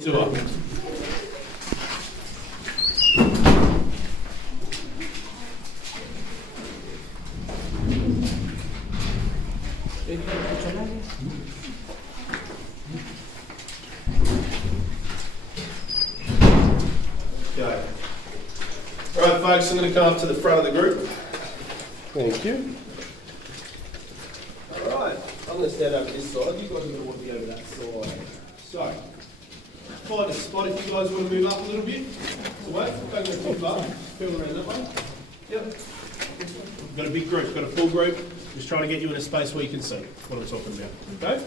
Tour. Okay. Alright folks, I'm going to come up to the front of the group. Thank you. Alright, I'm going to stand over this side. You guys are going to want to be over that side. So, find a spot if you guys want to move up a little bit. So wait, don't go too far. Feel around that way. Yep. We've got a big group, got a full group. Just trying to get you in a space where you can see what I'm talking about. Okay?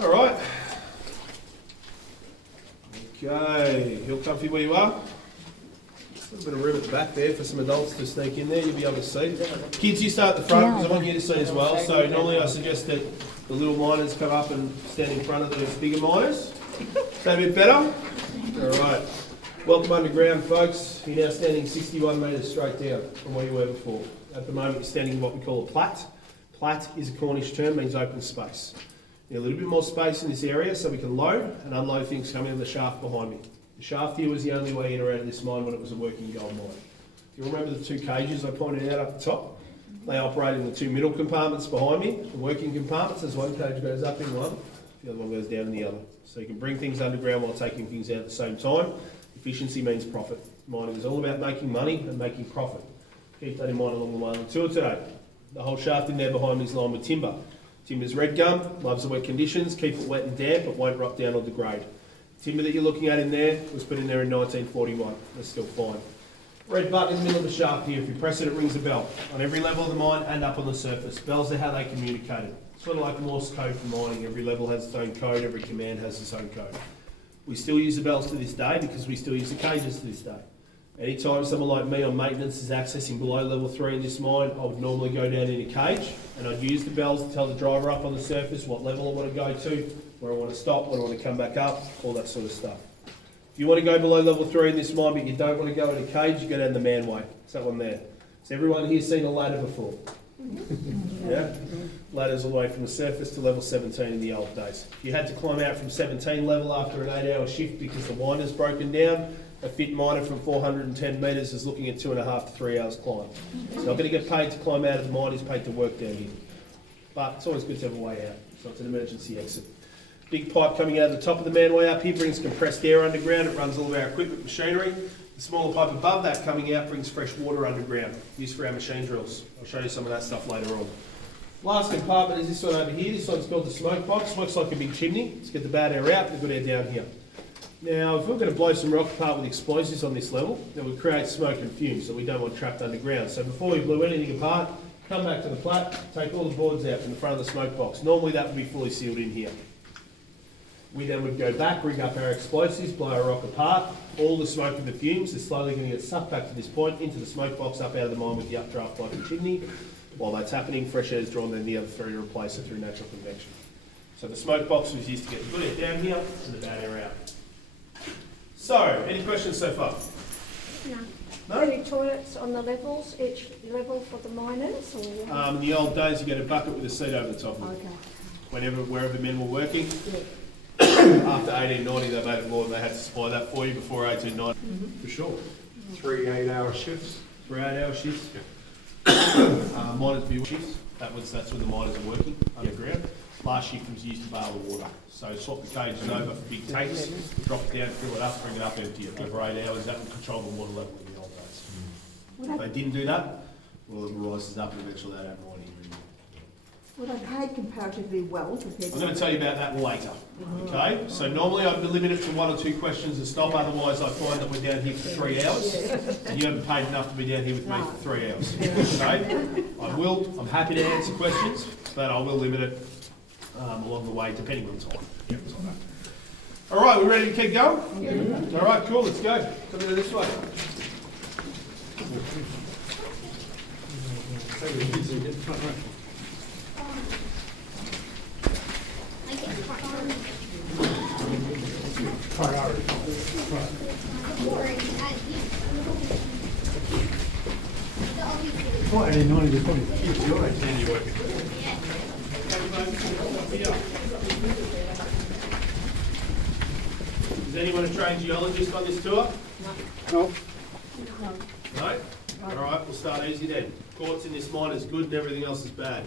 Alright. Okay, heel comfy where you are. A little bit of room at the back there for some adults to sneak in there, you'll be able to see. Kids, you start at the front because I want you to see as well. So normally I suggest that the little miners come up and stand in front of the bigger miners. Is that a bit better? Alright. Welcome underground folks. You're now standing 61 metres straight down from where you were before. At the moment you're standing in what we call a plat. Plat is a Cornish term, means open space. Need a little bit more space in this area so we can load and unload things coming in the shaft behind me. The shaft here was the only way in or out of this mine when it was a working gold mine. Do you remember the two cages I pointed out up the top? They operate in the two middle compartments behind me, the working compartments. As one cage goes up in one, the other one goes down in the other. So you can bring things underground while taking things out at the same time. Efficiency means profit. Mining is all about making money and making profit. Keep that in mind along the way on the tour today. The whole shaft in there behind me is lined with timber. Timber's red gum, loves the wet conditions, keep it wet and damp, but won't rot down or degrade. Timber that you're looking at in there was put in there in 1941. That's still fine. Red button in the middle of the shaft here. If you press it, it rings a bell. On every level of the mine and up on the surface. Bells are how they communicate it. Sort of like Morse code for mining. Every level has its own code, every command has its own code. We still use the bells to this day because we still use the cages to this day. Anytime someone like me on maintenance is accessing below level 3 in this mine, I would normally go down in a cage and I'd use the bells to tell the driver up on the surface what level I want to go to, where I want to stop, when I want to come back up, all that sort of stuff. If you want to go below level 3 in this mine but you don't want to go in a cage, you go down the manway. It's that one there. Has everyone here seen a ladder before? Yeah? Ladders all the way from the surface to level 17 in the old days. If you had to climb out from 17 level after an 8-hour shift because the winder's broken down, a fit miner from 410 metres is looking at 2.5 to 3 hours climb. He's not going to get paid to climb out of the mine, he's paid to work down here. But it's always good to have a way out, so it's an emergency exit. Big pipe coming out of the top of the manway up here brings compressed air underground, it runs all of our equipment, machinery. The smaller pipe above that coming out brings fresh water underground, used for our machine drills. I'll show you some of that stuff later on. Last compartment is this one over here. This one's called the smoke box. Looks like a big chimney. Let's get the bad air out and the good air down here. Now, if we're going to blow some rock apart with explosives on this level, then we create smoke and fumes that we don't want trapped underground. So before we blew anything apart, come back to the plat, take all the boards out from the front of the smoke box. Normally that would be fully sealed in here. We then would go back, rig up our explosives, blow our rock apart. All the smoke and the fumes are slowly going to get sucked back to this point into the smoke box up out of the mine with the updraft like a chimney. While that's happening, fresh air is drawn in the other three to replace it through natural convection. So the smoke box was used to get the good air down here and the bad air out. So, any questions so far? No. Any toilets on the levels, each level for the miners? Or In the old days, you get a bucket with a seat over the top of it. Okay. Wherever men were working. Yeah. After 1890, they made it law and they had to supply that for you before 1890. For sure. 3 8-hour shifts. 3 8-hour shifts. Miners' view shifts. That's when the miners are working underground. Last shift was used to bail the water. So swap the cages over for big tanks, drop it down, fill it up, bring it up, empty it. Over 8 hours, that would control the water level in the old days. If they didn't do that, well, it rises up and eventually they don't mind here anymore. Well, they paid comparatively well compared I'm going to tell you about that later. Okay? So normally I'd limit it to 1 or 2 questions and stop, otherwise I find that we're down here for 3 hours and you haven't paid enough to be down here with me for 3 hours. Okay? I'm happy to answer questions, but I will limit it along the way depending on time. Yep. All right, we ready to keep going? Yeah. All right, cool, let's go. Come in this way. What, 89 is probably keep your age and you're working. Is anyone a trained geologist on this tour? No. No? Alright, we'll start easy then. Quartz in this mine is good and everything else is bad.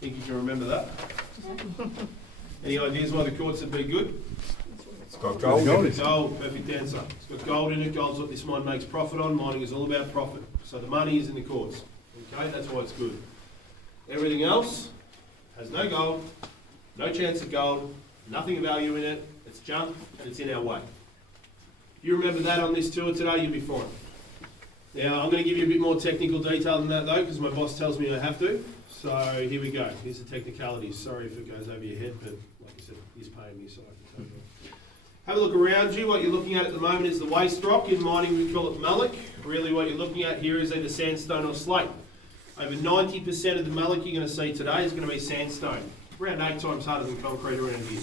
Think you can remember that? Any ideas why the quartz have been good? It's got gold. Gold, perfect answer. It's got gold in it. Gold's what this mine makes profit on. Mining is all about profit. So the money is in the quartz. Okay, that's why it's good. Everything else has no gold, no chance of gold, nothing of value in it. It's junk and it's in our way. If you remember that on this tour today, you'll be fine. Now, I'm going to give you a bit more technical detail than that though, because my boss tells me I have to. So here we go. Here's the technicalities. Sorry if it goes over your head, but like I said, he's paying me, so I can tell you. Have a look around you. What you're looking at the moment is the waste rock. In mining, we call it mullock. Really, what you're looking at here is either sandstone or slate. Over 90% of the mullock you're going to see today is going to be sandstone. Around 8 times harder than concrete around here.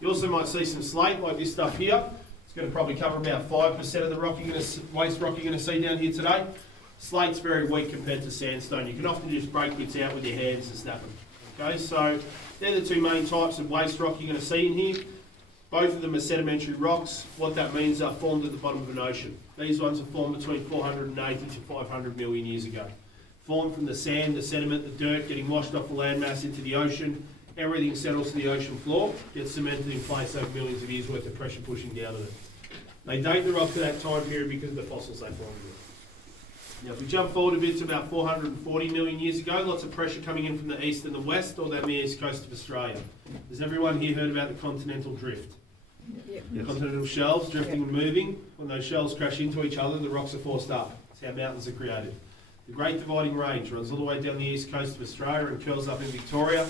You also might see some slate, like this stuff here. It's going to probably cover about 5% of the rock waste rock you're going to see down here today. Slate's very weak compared to sandstone. You can often just break bits out with your hands and snap them. Okay, so they're the two main types of waste rock you're going to see in here. Both of them are sedimentary rocks. What that means are formed at the bottom of an ocean. These ones are formed between 480 to 500 million years ago. Formed from the sand, the sediment, the dirt, getting washed off the landmass into the ocean. Everything settles to the ocean floor, gets cemented in place over millions of years worth of pressure pushing down on it. They date the rock to that time period because of the fossils they formed with. Now if we jump forward a bit to about 440 million years ago, lots of pressure coming in from the east and the west, or down the east coast of Australia. Has everyone here heard about the continental drift? Yep. Yes. Continental shelves drifting and moving. When those shelves crash into each other, the rocks are forced up. That's how mountains are created. The Great Dividing Range runs all the way down the east coast of Australia and curls up in Victoria.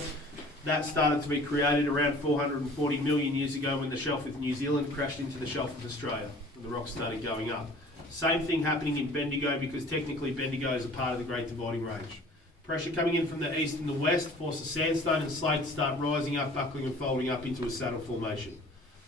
That started to be created around 440 million years ago when the shelf of New Zealand crashed into the shelf of Australia and the rocks started going up. Same thing happening in Bendigo, because technically Bendigo is a part of the Great Dividing Range. Pressure coming in from the east and the west forces sandstone and slate to start rising up, buckling and folding up into a saddle formation.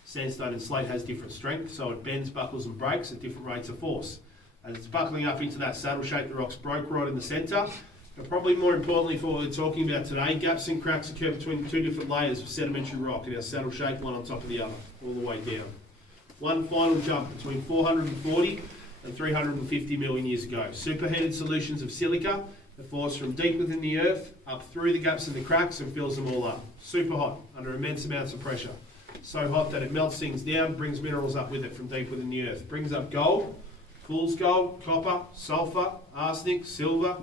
Sandstone and slate has different strength, so it bends, buckles and breaks at different rates of force. As it's buckling up into that saddle shape, the rocks broke right in the centre. But probably more importantly for what we're talking about today, gaps and cracks occur between the two different layers of sedimentary rock in our saddle shape, one on top of the other, all the way down. One final jump between 440 and 350 million years ago. Superheated solutions of silica are forced from deep within the earth up through the gaps and the cracks and fills them all up. Super hot, under immense amounts of pressure. So hot that it melts things down, brings minerals up with it from deep within the earth. Brings up gold, fool's gold, copper, sulphur, arsenic, silver.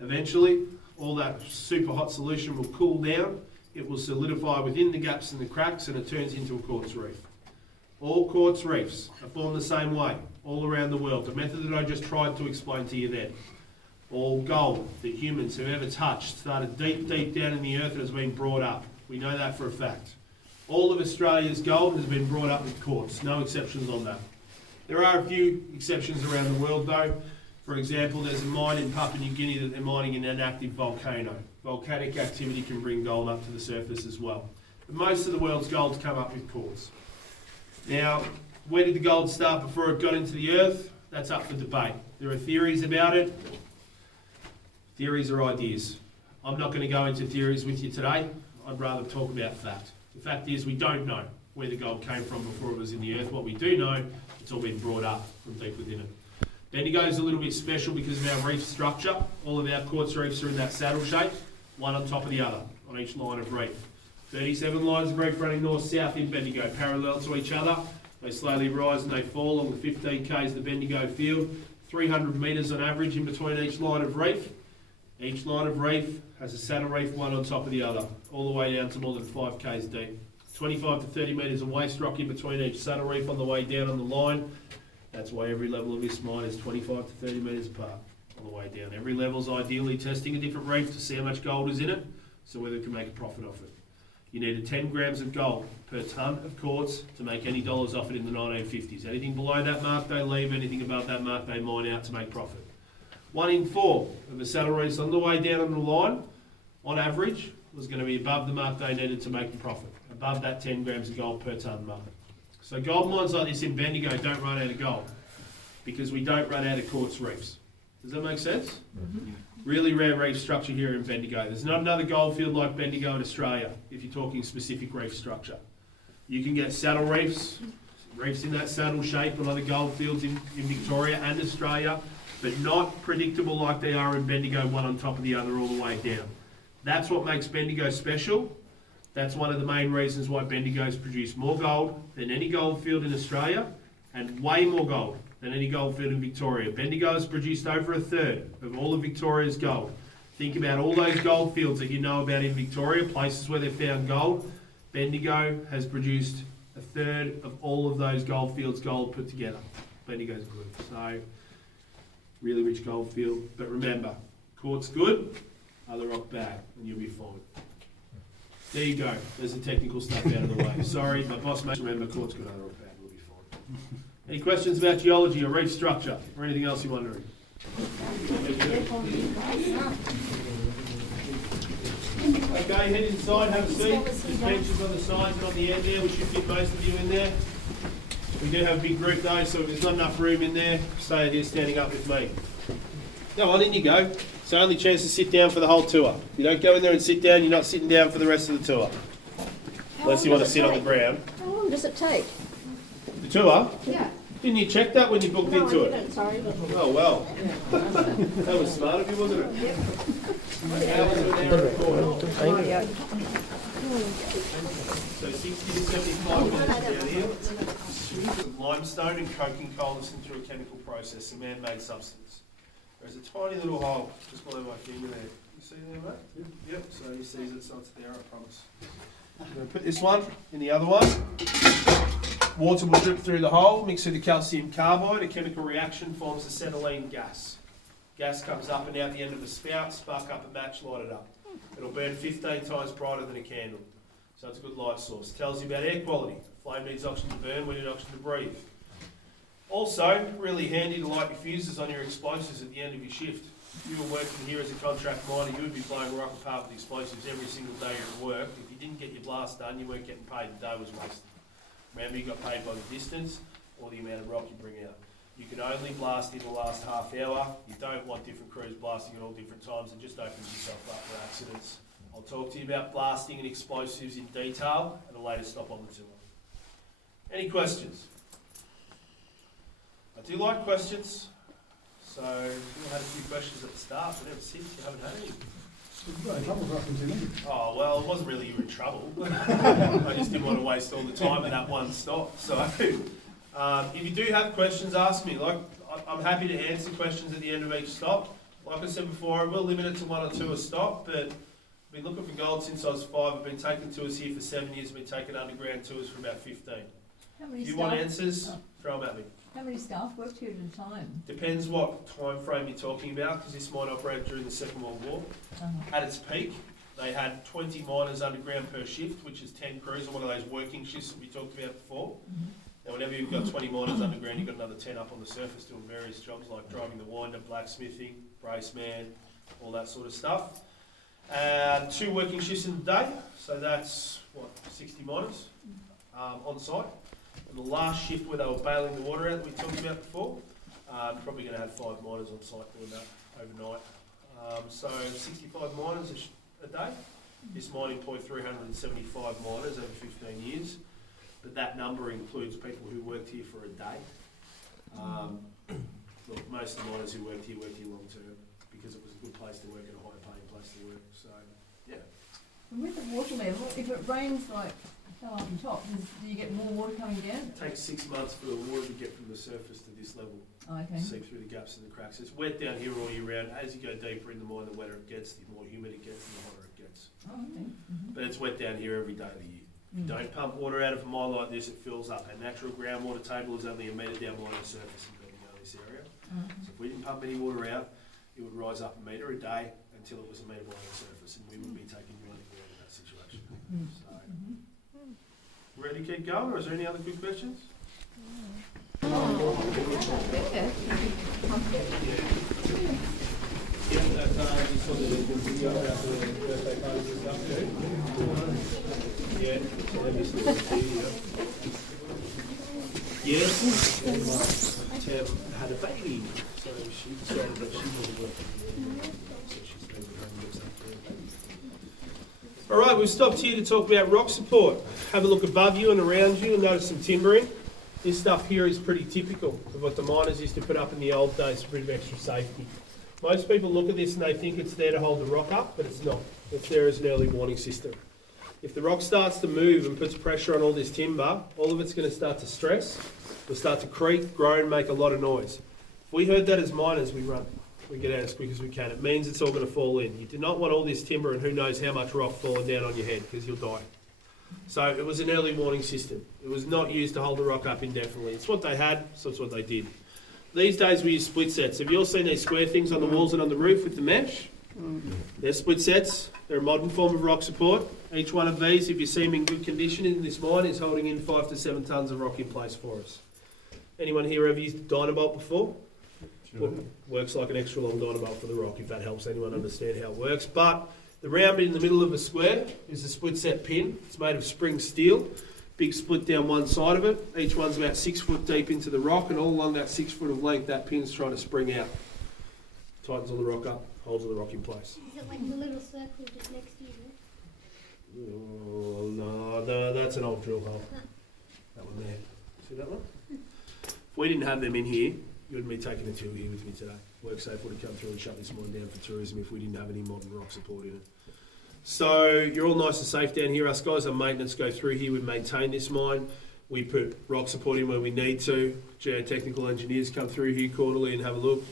Eventually, all that super hot solution will cool down. It will solidify within the gaps and the cracks, and it turns into a quartz reef. All quartz reefs are formed the same way, all around the world. The method that I just tried to explain to you then. All gold that humans have ever touched started deep, deep down in the earth and has been brought up. We know that for a fact. All of Australia's gold has been brought up with quartz, no exceptions on that. There are a few exceptions around the world though. For example, there's a mine in Papua New Guinea that they're mining in an active volcano. Volcanic activity can bring gold up to the surface as well. But most of the world's gold's come up with quartz. Now, where did the gold start before it got into the earth? That's up for debate. There are theories about it. Theories are ideas. I'm not going to go into theories with you today. I'd rather talk about fact. The fact is we don't know where the gold came from before it was in the earth. What we do know, it's all been brought up from deep within it. Bendigo is a little bit special because of our reef structure. All of our quartz reefs are in that saddle shape, one on top of the other, on each line of reef. 37 lines of reef running north-south in Bendigo, parallel to each other. They slowly rise and they fall along the 15 k's of the Bendigo field, 300 metres on average in between each line of reef. Each line of reef has a saddle reef, one on top of the other, all the way down to more than 5 k's deep. 25 to 30 metres of waste rock in between each saddle reef on the way down on the line. That's why every level of this mine is 25 to 30 metres apart on the way down. Every level's ideally testing a different reef to see how much gold is in it, so whether it can make a profit off it. You needed 10 grams of gold per tonne of quartz to make any dollars off it in the 1950s. Anything below that mark they leave, anything above that mark they mine out to make profit. 1 in 4 of the saddle reefs on the way down on the line, on average, was going to be above the mark they needed to make the profit, above that 10 grams of gold per tonne mark. So gold mines like this in Bendigo don't run out of gold because we don't run out of quartz reefs. Does that make sense? Mm-hmm. Really rare reef structure here in Bendigo. There's not another gold field like Bendigo in Australia if you're talking specific reef structure. You can get saddle reefs Reefs in that saddle shape on other goldfields in Victoria and Australia, but not predictable like they are in Bendigo, one on top of the other all the way down. That's what makes Bendigo special. That's one of the main reasons why Bendigo's produced more gold than any goldfield in Australia, and way more gold than any goldfield in Victoria. Bendigo has produced over a third of all of Victoria's gold. Think about all those goldfields that you know about in Victoria, places where they've found gold. Bendigo has produced a third of all of those goldfields gold put together. Bendigo's good. So, really rich goldfield. But remember, quartz good, other rock bad, and you'll be fine. There you go. There's the technical stuff out of the way. Sorry, my boss made remember quartz good, other rock bad, we'll be fine. Any questions about geology or reef structure or anything else you're wondering? Okay, head inside, have a seat. There's benches on the sides and on the end there. We should fit most of you in there. We do have a big group though, so if there's not enough room in there, stay here standing up with me. Go on, in you go. It's the only chance to sit down for the whole tour. If you don't go in there and sit down, you're not sitting down for the rest of the tour. Unless you want to sit on the ground. How long does it take? The tour? Yeah. Didn't you check that when you booked No, into I it? didn't, sorry. But Oh, well. That was smart of you, wasn't it? Yep. So 60 to 75 minutes down here. Limestone and coking coal is through a chemical process, a man-made substance. There's a tiny little hole just below my finger there. You see there, mate? Yep, so he sees it, so it's there, I promise. I'm going to put this one in the other one. Water will drip through the hole, mix with the calcium carbide. A chemical reaction forms acetylene gas. Gas comes up and out the end of the spout, spark up a match, light it up. It'll burn 15 times brighter than a candle. So it's a good light source. Tells you about air quality. Flame needs oxygen to burn, we need oxygen to breathe. Also, really handy to light your fuses on your explosives at the end of your shift. If you were working here as a contract miner, you would be blowing rock apart with explosives every single day you're at work. If you didn't get your blast done, you weren't getting paid, the day was wasted. Remember, you got paid by the distance or the amount of rock you bring out. You can only blast in the last half hour. You don't want different crews blasting at all different times. It just opens yourself up for accidents. I'll talk to you about blasting and explosives in detail at a later stop on the tour. Any questions? I do like questions. So, you had a few questions at the start, but ever since you haven't had any. Oh, well, it wasn't really you were in trouble. I just didn't want to waste all the time at that one stop. So, if you do have questions, ask me. Like, I'm happy to answer questions at the end of each stop. Like I said before, I will limit it to 1 or 2 a stop, but I've been looking for gold since I was 5. I've been taking tours here for 7 years. I've been taking underground tours for about 15. If you want answers, throw them at me. How many staff work here at a time? Depends what time frame you're talking about, because this mine operated during the Second World War. At its peak, they had 20 miners underground per shift, which is 10 crews, or one of those working shifts that we talked about before. Now, whenever you've got 20 miners underground, you've got another 10 up on the surface doing various jobs like driving the winder, blacksmithing, braceman, all that sort of stuff. 2 working shifts in the day, so that's, 60 miners on site. And the last shift where they were bailing the water out that we talked about before, probably going to have 5 miners on site doing that overnight. So 65 miners a day. This mine employed 375 miners over 15 years, but that number includes people who worked here for a day. Look, most of the miners who worked here long term because it was a good place to work and a high paying place to work. So, yeah. And with the water level, if it rains like fell up on top, do you get more water coming down? It takes 6 months for the water to get from the surface to this level. Oh, okay. Seep through the gaps and the cracks. It's wet down here all year round. As you go deeper in the mine, the wetter it gets, the more humid it gets, and the hotter it gets. Oh, okay. But it's wet down here every day of the year. If you don't pump water out of a mine like this, it fills up. Our natural groundwater table is only a metre down below the surface in Bendigo, this area. So if we didn't pump any water out, it would rise up a metre a day until it was a metre below the surface, and we would be taking running water in that situation. So, ready to keep going, or is there any other good questions? Yes, Tim had a baby, so she decided that she was working. So she's been home and looks after her baby. All right, we've stopped here to talk about rock support. Have a look above you and around you and notice some timbering. This stuff here is pretty typical of what the miners used to put up in the old days for a bit of extra safety. Most people look at this and they think it's there to hold the rock up, but it's not. It's there as an early warning system. If the rock starts to move and puts pressure on all this timber, all of it's going to start to stress. It'll start to creak, groan, make a lot of noise. If we heard that as miners, we run. We get out as quick as we can. It means it's all going to fall in. You do not want all this timber and who knows how much rock falling down on your head, because you'll die. So it was an early warning system. It was not used to hold the rock up indefinitely. It's what they had, so it's what they did. These days we use split sets. Have you all seen these square things on the walls and on the roof with the mesh? They're split sets. They're a modern form of rock support. Each one of these, if you see them in good condition in this mine, is holding in 5 to 7 tonnes of rock in place for us. Anyone here ever used a dynabolt before? Works like an extra long dynabolt for the rock, if that helps anyone understand how it works. But the round bit in the middle of a square is a split set pin. It's made of spring steel. Big split down one side of it. Each one's about 6 foot deep into the rock, and all along that 6 foot of length, that pin's trying to spring out. Tightens all the rock up, holds all the rock in place. Is it like the little circle just next to you? Oh, no, that's an old drill hole. That one there. See that one? If we didn't have them in here, you wouldn't be taking a tour here with me today. WorkSafe would have come through and shut this mine down for tourism if we didn't have any modern rock support in it. So you're all nice and safe down here. Us guys on maintenance go through here. We maintain this mine. We put rock support in where we need to. Geotechnical engineers come through here quarterly and have a look.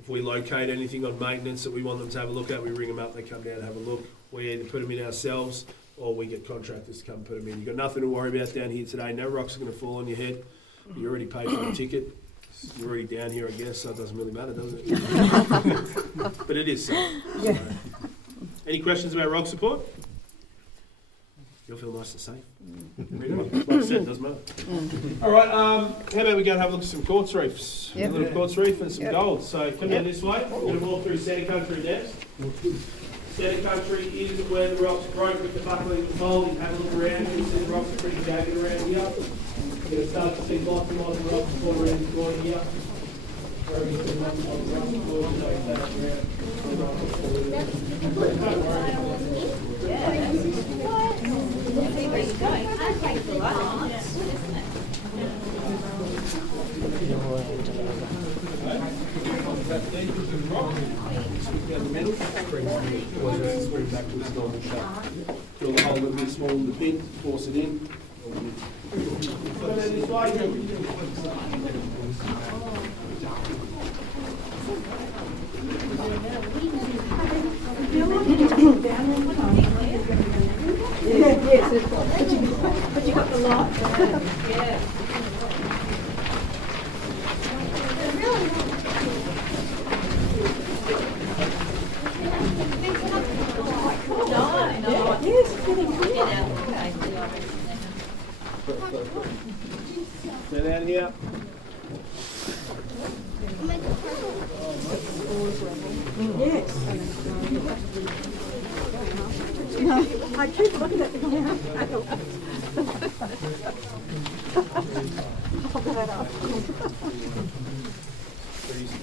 If we locate anything on maintenance that we want them to have a look at, we ring them up, they come down and have a look. We either put them in ourselves or we get contractors to come put them in. You've got nothing to worry about down here today. No rocks are going to fall on your head. You already paid for the ticket. You're already down here, I guess, so it doesn't really matter, does it? But it is safe. So. Any questions about rock support? You'll feel nice and safe. Like I said, it doesn't matter. All right, how about we go and have a look at some quartz reefs? A little quartz reef and some gold. So come down this way. We're going to walk through Santa Country next. Santa Country is where the rocks broke with the buckling and folding. Have a look around. You can see the rocks are pretty jagged around here. You're going to start to see lots and lots of rock support around the corner here. Where we see lots and lots of rock support, you know, that's around the rock support. That deep is the rock. Stick down the middle, spring back to its normal shape. Drill the hole a little bit smaller in the pin, force it in. So then this way, But you got the light. Yeah. Get out here. Yes. I keep looking at the ground.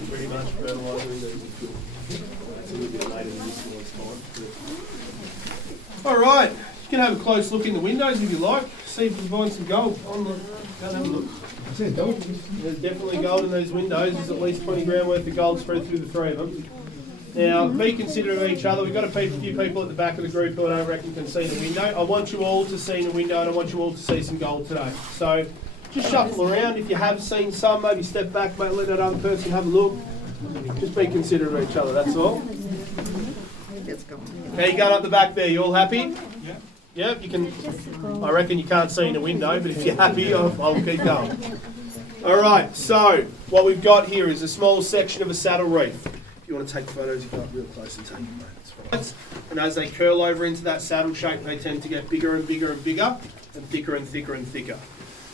Pretty much fertiliser in these. That's a little bit later than this one's time. All right, you can have a close look in the windows if you like. See if you find some gold. Go and have a look. There's definitely gold in these windows. There's at least 20 grand worth of gold spread through the three of them. Now, be considerate of each other. We've got a few people at the back of the group who I don't reckon can see in the window. I want you all to see in the window and I want you all to see some gold today. So just shuffle around. If you have seen some, maybe step back, mate, let that other person have a look. Just be considerate of each other, that's all. How you going up the back there? You all happy? Yeah. Yeah, you can. I reckon you can't see in the window, but if you're happy, I'll keep going. All right, so what we've got here is a small section of a saddle reef. If you want to take photos, you go up real close and take them, mate. That's fine. And as they curl over into that saddle shape, they tend to get bigger and bigger and bigger, and thicker and thicker and thicker.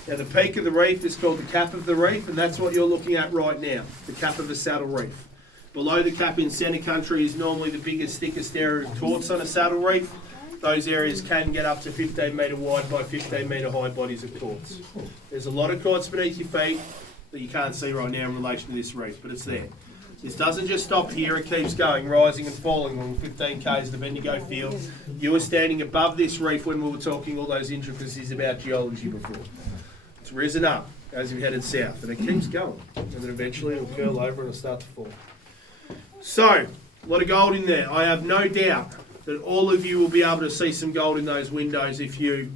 Now, the peak of the reef is called the cap of the reef, and that's what you're looking at right now, the cap of a saddle reef. Below the cap in Santa Country is normally the biggest, thickest area of quartz on a saddle reef. Those areas can get up to 15 metre wide by 15 metre high bodies of quartz. There's a lot of quartz beneath your feet that you can't see right now in relation to this reef, but it's there. This doesn't just stop here, it keeps going, rising and falling along 15 k's the Bendigo field. You were standing above this reef when we were talking all those intricacies about geology before. It's risen up. as you're headed south, and it keeps going, and then eventually it'll curl over and it'll start to fall. So, a lot of gold in there. I have no doubt that all of you will be able to see some gold in those windows if you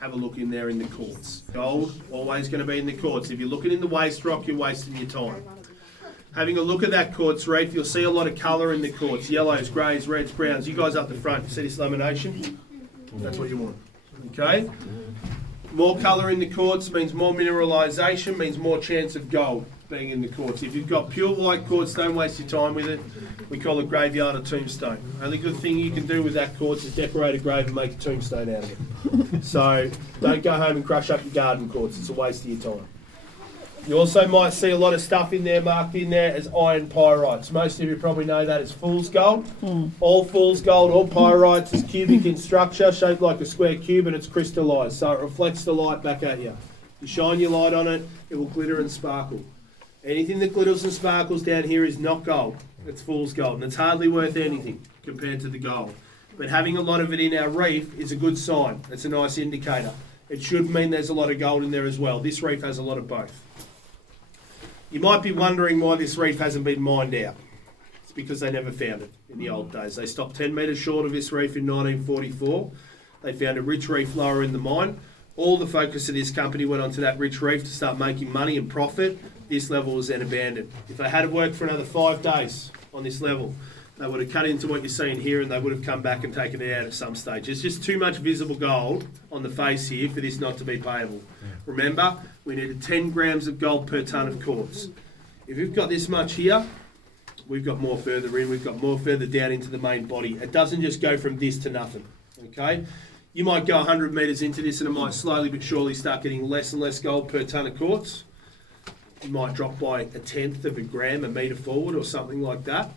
have a look in there in the quartz. Gold, always going to be in the quartz. If you're looking in the waste rock, you're wasting your time. Having a look at that quartz reef, you'll see a lot of colour in the quartz. Yellows, greys, reds, browns. You guys up the front, see this lamination? That's what you want. Okay? More colour in the quartz means more mineralisation, means more chance of gold being in the quartz. If you've got pure white quartz, don't waste your time with it. We call it graveyard or tombstone. Only good thing you can do with that quartz is decorate a grave and make a tombstone out of it. So don't go home and crush up your garden quartz. It's a waste of your time. You also might see a lot of stuff in there marked in there as iron pyrites. Most of you probably know that as fool's gold. All fool's gold, all pyrites is cubic in structure, shaped like a square cube, and it's crystallised, so it reflects the light back at you. You shine your light on it, it will glitter and sparkle. Anything that glitters and sparkles down here is not gold. It's fool's gold, and it's hardly worth anything compared to the gold. But having a lot of it in our reef is a good sign. It's a nice indicator. It should mean there's a lot of gold in there as well. This reef has a lot of both. You might be wondering why this reef hasn't been mined out. It's because they never found it in the old days. They stopped 10 metres short of this reef in 1944. They found a rich reef lower in the mine. All the focus of this company went onto that rich reef to start making money and profit. This level was then abandoned. If they had worked for another 5 days on this level, they would have cut into what you're seeing here and they would have come back and taken it out at some stage. There's just too much visible gold on the face here for this not to be payable. Remember, we needed 10 grams of gold per tonne of quartz. If we've got this much here, we've got more further in, we've got more further down into the main body. It doesn't just go from this to nothing, okay? You might go 100 metres into this and it might slowly but surely start getting less and less gold per tonne of quartz. It might drop by 1/10 of a gram a metre forward or something like that.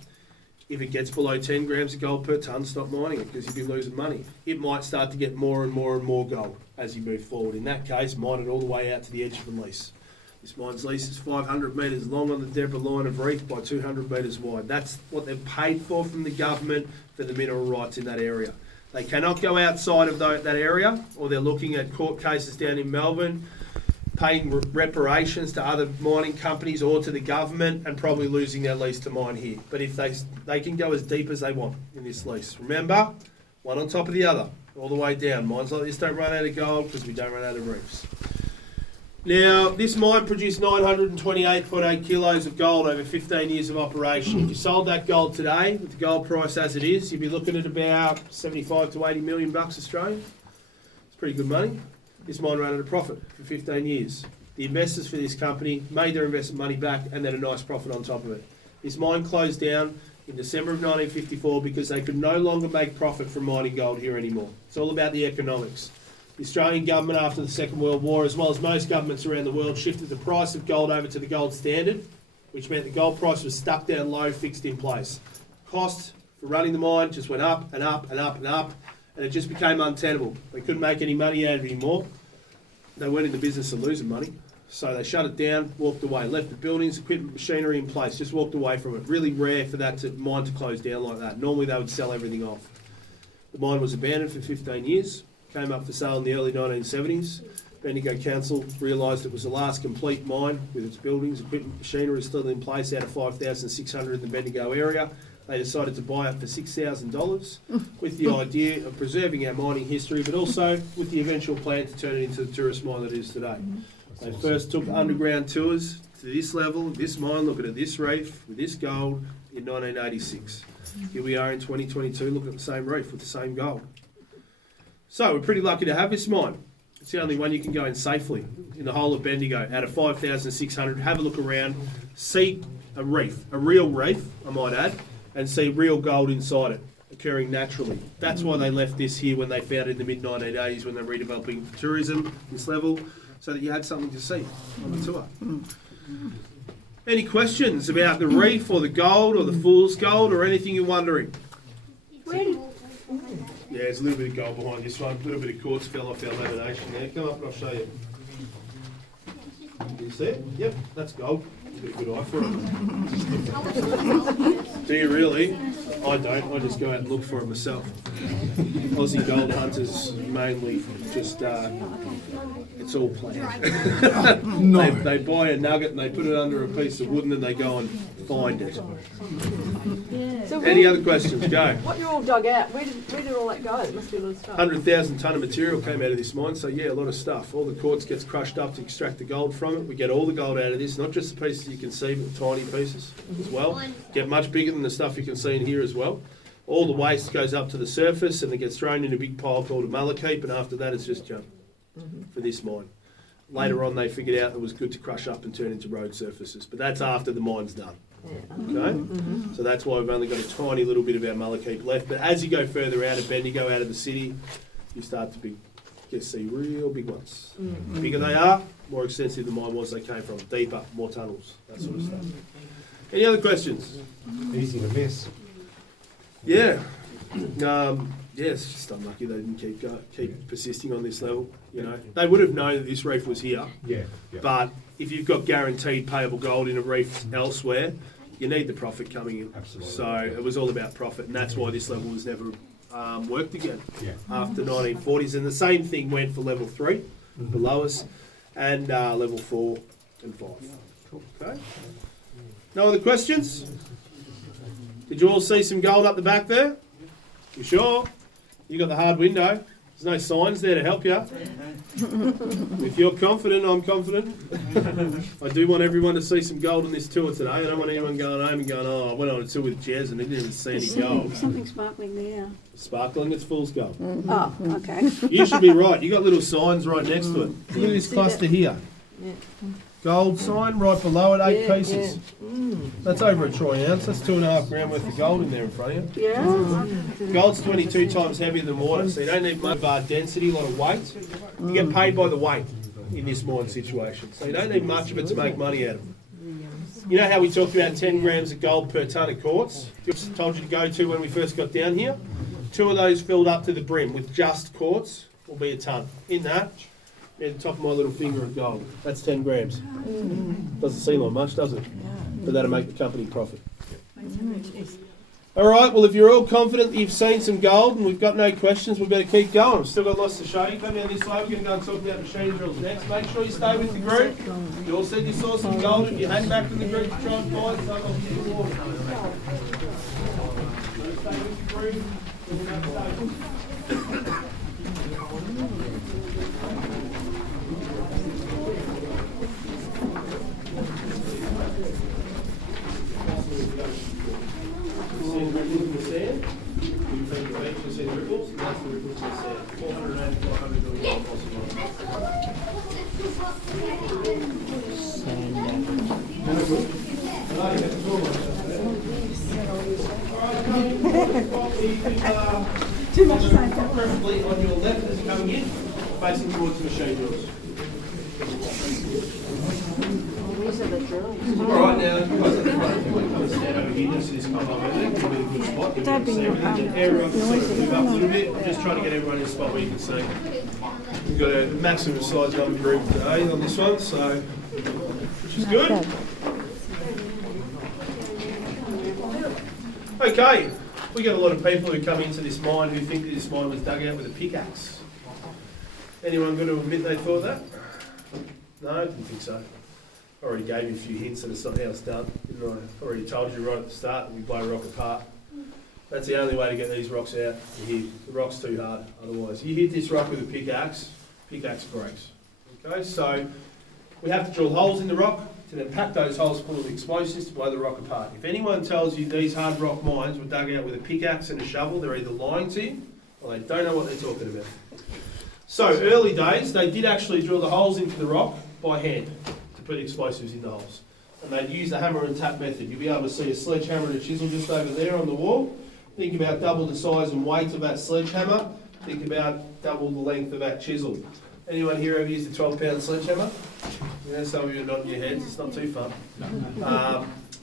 If it gets below 10 grams of gold per tonne, stop mining it because you'll be losing money. It might start to get more and more and more gold as you move forward. In that case, mine it all the way out to the edge of the lease. This mine's lease is 500 metres long on the Deborah line of reef by 200 metres wide. That's what they've paid for from the government for the mineral rights in that area. They cannot go outside of that area, or they're looking at court cases down in Melbourne, paying reparations to other mining companies or to the government and probably losing their lease to mine here. But if they can go as deep as they want in this lease. Remember, one on top of the other, all the way down. Mines like this don't run out of gold because we don't run out of reefs. Now, this mine produced 928.8 kilos of gold over 15 years of operation. If you sold that gold today, with the gold price as it is, you'd be looking at about 75 to 80 million bucks Australian. It's pretty good money. This mine ran at a profit for 15 years. The investors for this company made their investment money back and then a nice profit on top of it. This mine closed down in December of 1954 because they could no longer make profit from mining gold here anymore. It's all about the economics. The Australian government after the Second World War, as well as most governments around the world, shifted the price of gold over to the gold standard, which meant the gold price was stuck down low, fixed in place. Costs for running the mine just went up and up and up and up, and it just became untenable. They couldn't make any money out of it anymore. They weren't in the business of losing money, so they shut it down, walked away, left the buildings, equipment, machinery in place, just walked away from it. Really rare for that mine to close down like that. Normally they would sell everything off. The mine was abandoned for 15 years. Came up for sale in the early 1970s. Bendigo Council realised it was the last complete mine with its buildings, equipment, machinery still in place out of 5,600 in the Bendigo area. They decided to buy it for $6,000 with the idea of preserving our mining history, but also with the eventual plan to turn it into the tourist mine that it is today. They first took underground tours to this level, this mine, looking at this reef with this gold in 1986. Here we are in 2022 looking at the same reef with the same gold. So we're pretty lucky to have this mine. It's the only one you can go in safely in the whole of Bendigo. Out of 5,600, have a look around, see a reef, a real reef, I might add, and see real gold inside it, occurring naturally. That's why they left this here when they found it in the mid-1980s when they were redeveloping for tourism, this level, so that you had something to see on the tour. Any questions about the reef or the gold or the fool's gold or anything you're wondering? Yeah, there's a little bit of gold behind this one. A little bit of quartz fell off our lamination there. Come up and I'll show you. Do you see it? Yep, that's gold. got a good eye for it. Do you really? I don't. I just go out and look for it myself. Aussie gold hunters mainly just, it's all planned. They buy a nugget and they put it under a piece of wood and then they go and find it. So Any other questions? Go. what you all dug out, where did all that go? It must be a lot of stuff. 100,000 tonne of material came out of this mine, so yeah, a lot of stuff. All the quartz gets crushed up to extract the gold from it. We get all the gold out of this, not just the pieces you can see, but the tiny pieces as well. Get much bigger than the stuff you can see in here as well. All the waste goes up to the surface and it gets thrown in a big pile called a malachite, and after that it's just junk for this mine. Later on they figured out it was good to crush up and turn into road surfaces, but that's after the mine's done. Okay? So that's why we've only got a tiny little bit of our malachite left, but as you go further out of Bendigo, out of the city, you start to see real big ones. The bigger they are, more extensive the mine was they came from. Deeper, more tunnels, that sort of stuff. Any other questions? Easy to miss. Yeah. Yeah, it's just unlucky they didn't keep persisting on this level. You know, they would have known that this reef was here, Yeah. but if you've got guaranteed payable gold in a reef elsewhere, you need the profit coming in. Absolutely. So it was all about profit, and that's why this level was never worked again Yeah. after 1940s. And the same thing went for level 3, below us, and level 4 and 5. Okay. No other questions? Did you all see some gold up the back there? You sure? You got the hard window. There's no signs there to help you. If you're confident, I'm confident. I do want everyone to see some gold on this tour today. I don't want anyone going home and going, oh, I went on a tour with Jez and they didn't even see any gold. Something sparkling there. Sparkling, it's fool's gold. Oh, okay. You should be right. You got little signs right next to it. Look at this cluster here. Gold sign right below it, 8 pieces. That's over a troy ounce. That's 2.5 grams worth of gold in there in front of you. Yeah. Gold's 22 times heavier than water, so you don't need much density, a lot of weight. You get paid by the weight in this mine situation, so you don't need much of it to make money out of it. You know how we talked about 10 grams of gold per tonne of quartz? Just told you to go to when we first got down here. 2 of those filled up to the brim with just quartz will be a tonne. In that, at the top of my little finger of gold. That's 10 grams. Doesn't seem like much, does it? But that'll make the company profit. All right, well, if you're all confident that you've seen some gold and we've got no questions, we better keep going. We've still got lots to show you. Come down this way, we're going to go and talk about machine drills next. Make sure you stay with the group. You all said you saw some gold. If you hang back from the group to try and find some, I'll give you more. Stay with the group. See the ripples in the sand? You can take the beach and see the ripples, and that's the ripples in the sand. 480 to 100 million Too much sand. Preferably on your left as you're coming in, facing towards the machine drills. These are the drills. All right, now, you guys at the front, you want to come and stand over here just so this comes over there. It'll be a good spot. You can see everything. Get air up, sort of move up a little bit. I'm just trying to get everyone in a spot where you can see. We've got a maximum size number group today on this one, so which is good. Okay, we get a lot of people who come into this mine who think that this mine was dug out with a pickaxe. Anyone going to admit they thought that? No, I didn't think so. I already gave you a few hints that it's not how it's done, didn't I? I already told you right at the start that we blow rock apart. That's the only way to get these rocks out. You hit. The rock's too hard otherwise. You hit this rock with a pickaxe breaks. Okay, so we have to drill holes in the rock to then pack those holes full of explosives to blow the rock apart. If anyone tells you these hard rock mines were dug out with a pickaxe and a shovel, they're either lying to you or they don't know what they're talking about. So early days, they did actually drill the holes into the rock by hand to put explosives in the holes. And they'd use the hammer and tap method. You'll be able to see a sledgehammer and a chisel just over there on the wall. Think about double the size and weight of that sledgehammer. Think about double the length of that chisel. Anyone here ever used a 12-pound sledgehammer? Yeah, some of you are nodding your heads. It's not too fun.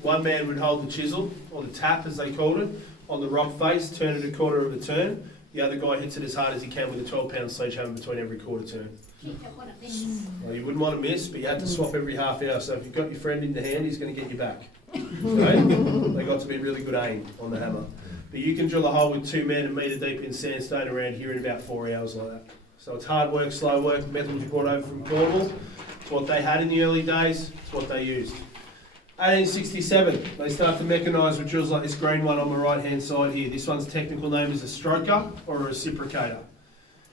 One man would hold the chisel, or the tap as they called it, on the rock face, turn it a quarter of a turn. The other guy hits it as hard as he can with a 12-pound sledgehammer between every quarter turn. Pick up what it means. Well, you wouldn't want to miss, but you had to swap every half hour. So if you've got your friend in the hand, he's going to get you back. Okay? They got to be really good aim on the hammer. But you can drill a hole with 2 men a metre deep in sandstone around here in about 4 hours like that. So it's hard work, slow work. Metals you brought over from Cornwall. It's what they had in the early days. It's what they used. 1867, they start to mechanise with drills like this green one on the right hand side here. This one's technical name is a stroker or a reciprocator.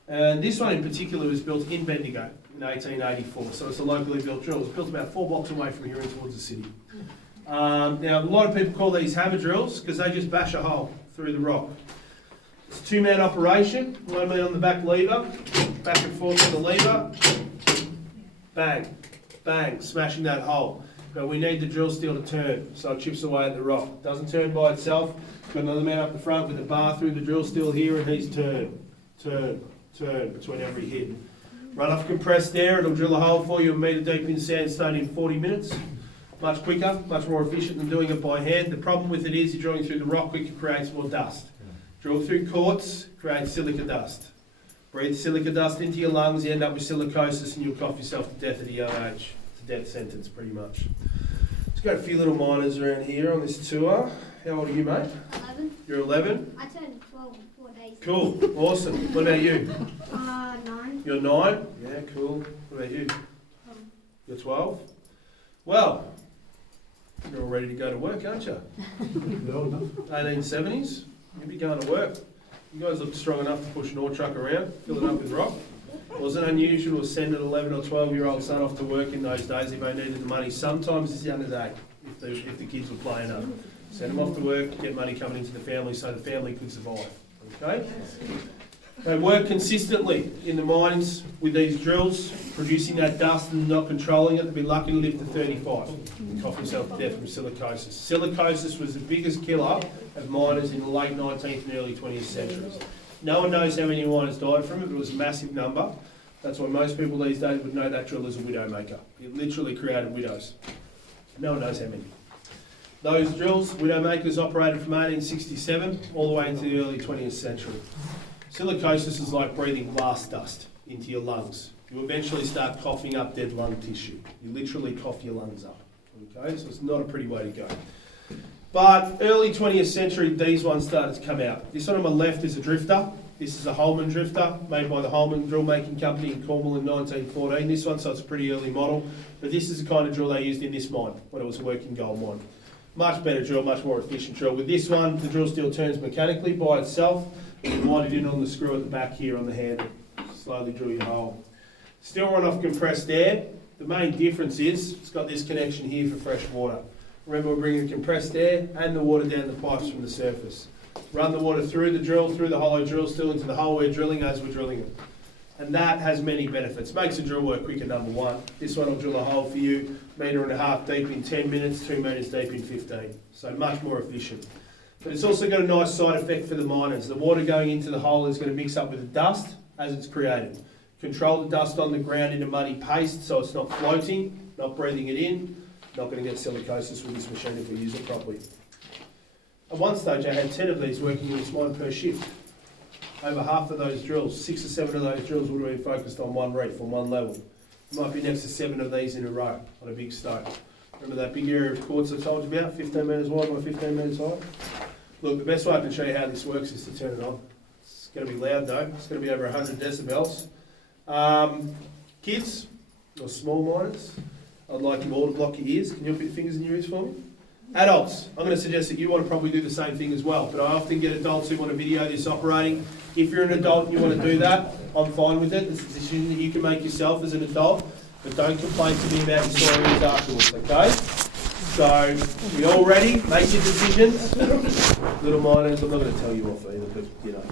And this one in particular was built in Bendigo in 1884, so it's a locally built drill. It was built about 4 blocks away from here and towards the city. Now, a lot of people call these hammer drills because they just bash a hole through the rock. It's a 2-man operation, 1 man on the back lever, back and forth on the lever, bang, bang, smashing that hole. But we need the drill steel to turn, so it chips away at the rock. It doesn't turn by itself. Got another man up the front with a bar through the drill steel here, and he's turn between every hit. Run off compressed air, it'll drill a hole for you a metre deep in sandstone in 40 minutes. Much quicker, much more efficient than doing it by hand. The problem with it is you're drilling through the rock quicker, creates more dust. Drill through quartz, creates silica dust. Breathe silica dust into your lungs, you end up with silicosis and you'll cough yourself to death at a young age. It's a death sentence, pretty much. Let's got a few little miners around here on this tour. How old are you, mate? 11. You're 11? I turned 12 in 4 days. Cool, awesome. What about you? 9. You're 9? Yeah, cool. What about you? You're 12? Well, you're all ready to go to work, aren't you? 1870s? You'll be going to work. You guys look strong enough to push an ore truck around, fill it up with rock. It wasn't unusual to send an 11 or 12-year-old son off to work in those days if they needed the money, sometimes as young as 8, if the kids were playing up. Send them off to work, get money coming into the family so the family could survive. Okay? They work consistently in the mines with these drills, producing that dust and not controlling it. They'd be lucky to live to 35 and cough themselves to death from silicosis. Silicosis was the biggest killer of miners in the late 19th and early 20th centuries. No one knows how many miners died from it, but it was a massive number. That's why most people these days would know that drill as a widow maker. It literally created widows. No one knows how many. Those drills, widow makers, operated from 1867 all the way into the early 20th century. Silicosis is like breathing blast dust into your lungs. You eventually start coughing up dead lung tissue. You literally cough your lungs up. Okay, so it's not a pretty way to go. But early 20th century, these ones started to come out. This one on my left is a drifter. This is a Holman drifter made by the Holman Drill Making Company in Cornwall in 1914. This one, so it's a pretty early model. But this is the kind of drill they used in this mine when it was a working gold mine. Much better drill, much more efficient drill. With this one, the drill steel turns mechanically by itself. You wind it in on the screw at the back here on the handle. Slowly drill your hole. Still run off compressed air. The main difference is it's got this connection here for fresh water. Remember, we're bringing compressed air and the water down the pipes from the surface. Run the water through the drill, through the hollow drill steel into the hole we're drilling as we're drilling it. And that has many benefits. Makes the drill work quicker, number one. This one will drill a hole for you, 1.5 metres deep in 10 minutes, 2 metres deep in 15. So much more efficient. But it's also got a nice side effect for the miners. The water going into the hole is going to mix up with the dust as it's created. Control the dust on the ground in a muddy paste so it's not floating, not breathing it in, not going to get silicosis with this machine if we use it properly. At one stage I had 10 of these working in this mine per shift. Over half of those drills, 6 or 7 of those drills would have been focused on one reef, on one level. You might be next to 7 of these in a row on a big stope. Remember that big area of quartz I told you about, 15 metres wide by 15 metres high? Look, the best way I can show you how this works is to turn it on. It's going to be loud though, it's going to be over 100 decibels. Kids, or small miners, I'd like you all to block your ears. Can you put your fingers in your ears for me? Adults, I'm going to suggest that you want to probably do the same thing as well, but I often get adults who want to video this operating. If you're an adult and you want to do that, I'm fine with it. It's a decision that you can make yourself as an adult, but don't complain to me about your stories afterwards, okay? So, we all ready? Make your decisions. Little miners, I'm not going to tell you off either, but you know.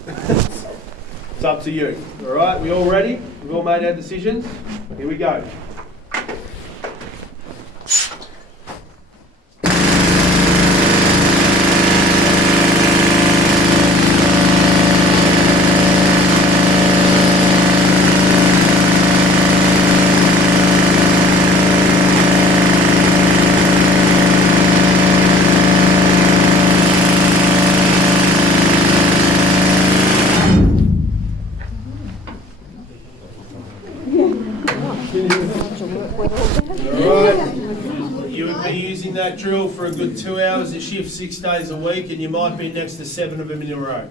It's up to you. Alright, we all ready? We've all made our decisions? Here we go. You would be using that drill for a good 2 hours a shift, 6 days a week, and you might be next to 7 of them in a row.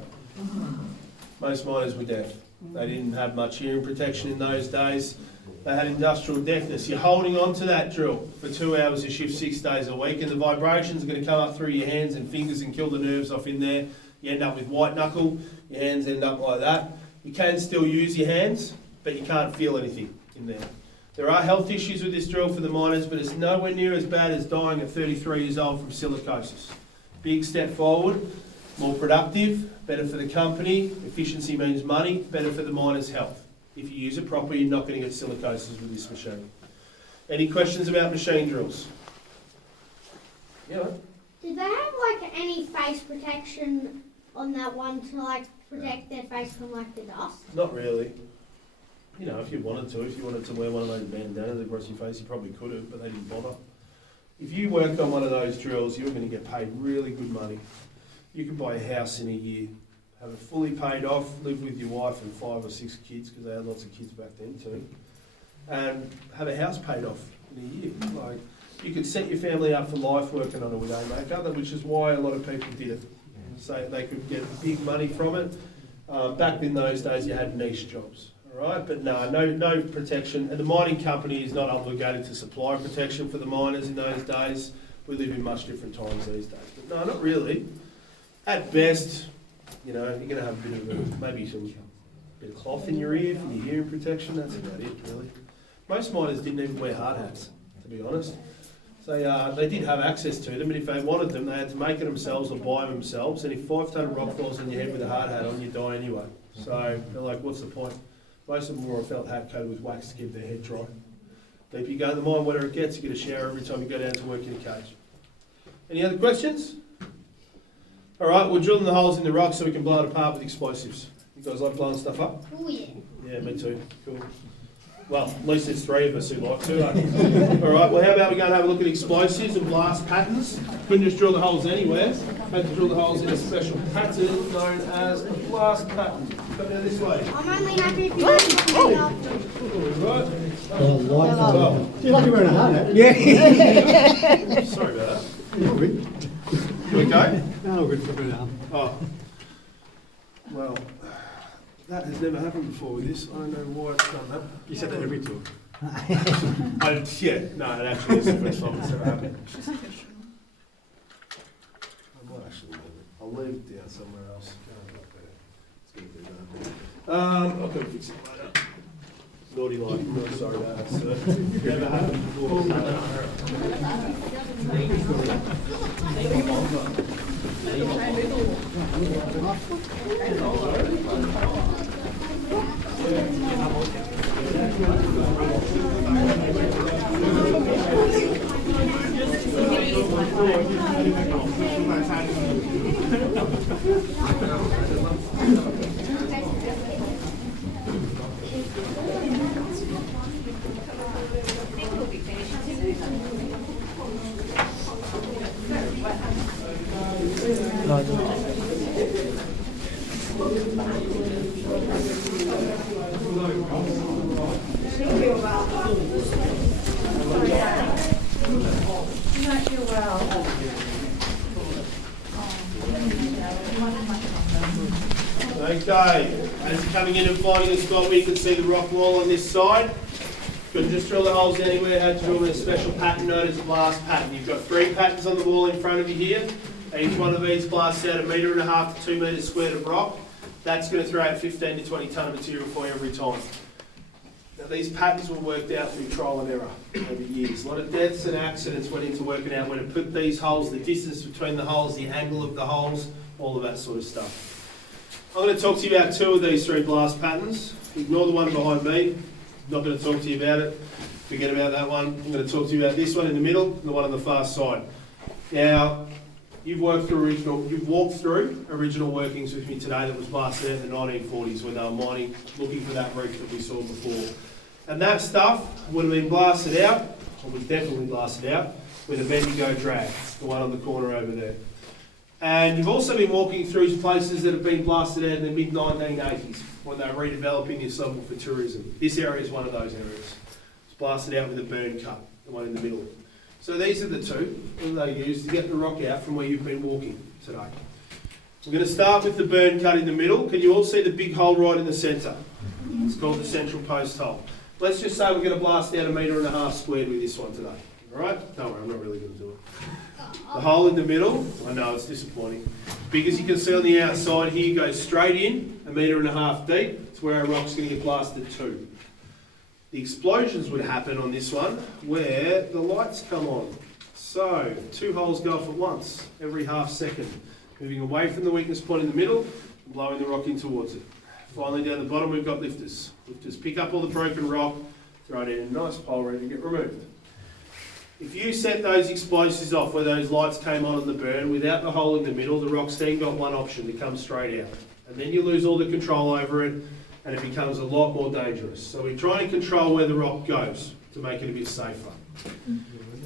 Most miners were deaf. They didn't have much hearing protection in those days. They had industrial deafness. You're holding on to that drill for 2 hours a shift, 6 days a week, and the vibrations are going to come up through your hands and fingers and kill the nerves off in there. You end up with white knuckle, your hands end up like that. You can still use your hands, but you can't feel anything in there. There are health issues with this drill for the miners, but it's nowhere near as bad as dying at 33 years old from silicosis. Big step forward, more productive, better for the company. Efficiency means money, better for the miner's health. If you use it properly, you're not going to get silicosis with this machine. Any questions about machine drills? Yeah. Did they have like any face protection on that one to like protect their face from like the dust? Not really. You know, if you wanted to wear one of those bandanas across your face, you probably could have, but they didn't bother. If you worked on one of those drills, you're going to get paid really good money. You can buy a house in a year, have it fully paid off, live with your wife and 5 or 6 kids, because they had lots of kids back then too, and have a house paid off in a year. Like, you could set your family up for life working on a widowmaker, which is why a lot of people did it. So they could get big money from it. Back in those days, you had niche jobs, all right? But no protection. And the mining company is not obligated to supply protection for the miners in those days. We live in much different times these days. But no, not really. At best, you know, you're going to have a bit of maybe some bit of cloth in your ear for your hearing protection. That's about it, really. Most miners didn't even wear hard hats, to be honest. So they did have access to them, and if they wanted them, they had to make it themselves or buy them themselves. And if 5 ton of rock falls on your head with a hard hat on, you die anyway. So they're like, what's the point? Most of them wore a felt hat coated with wax to keep their head dry. But if you go to the mine, whatever it gets, you get a shower every time you go down to work in a cage. Any other questions? All right, we're drilling the holes in the rock so we can blow it apart with explosives. You guys like blowing stuff up? Oh yeah. Yeah, me too. Cool. Well, at least there's 3 of us who like to. All right, well, how about we go and have a look at explosives and blast patterns? Couldn't just drill the holes anywhere. Had to drill the holes in a special pattern known as a blast pattern. Come down this way. I'm only happy if you don't up. Right. Well, you're lucky wearing a hard hat. Yeah. Sorry about that. You're good. You okay? No, good for a bit of Oh. Well, that has never happened before with this. I don't know why it's done that. You said that every tour. Yeah, no, it actually is the first time it's ever happened. I might actually leave it. I'll leave it down somewhere else. It's going to do that. I'll go fix it later. Naughty like, I'm really sorry about that, sir. Never happened before. Okay, as you're coming in and finding a spot where you can see the rock wall on this side, couldn't just drill the holes anywhere, had to drill in a special pattern known as a blast pattern. You've got 3 patterns on the wall in front of you here. Each one of these blasts out 1.5 metres to 2 metres squared of rock. That's going to throw out 15 to 20 tonne of material for you every time. Now these patterns were worked out through trial and error over years. A lot of deaths and accidents went into working out where to put these holes, the distance between the holes, the angle of the holes, all of that sort of stuff. I'm going to talk to you about 2 of these 3 blast patterns. Ignore the one behind me. Not going to talk to you about it. Forget about that one. I'm going to talk to you about this one in the middle and the one on the far side. Now, you've walked through original workings with me today that was blasted out in the 1940s when they were mining, looking for that reef that we saw before. And that stuff would have been blasted out, or was definitely blasted out, with a Bendigo drag, the one on the corner over there. And you've also been walking through places that have been blasted out in the mid-1980s when they were redeveloping this level for tourism. This area is one of those areas. It's blasted out with a burn cut, the one in the middle. So these are the two that they use to get the rock out from where you've been walking today. We're going to start with the burn cut in the middle. Can you all see the big hole right in the centre? It's called the central post hole. Let's just say we're going to blast out 1.5 metres squared with this one today. All right? Don't worry, I'm not really going to do it. The hole in the middle, I know it's disappointing. Big as you can see on the outside here, goes straight in, 1.5 metres deep. It's where our rock's going to get blasted to. The explosions would happen on this one where the lights come on. So 2 holes go off at once, every half second. Moving away from the weakness point in the middle, and blowing the rock in towards it. Finally down the bottom we've got lifters. Lifters pick up all the broken rock, throw it in a nice pole ready to get removed. If you set those explosives off where those lights came on in the burn, without the hole in the middle, the rock's then got one option to come straight out. And then you lose all the control over it, and it becomes a lot more dangerous. So we try and control where the rock goes to make it a bit safer.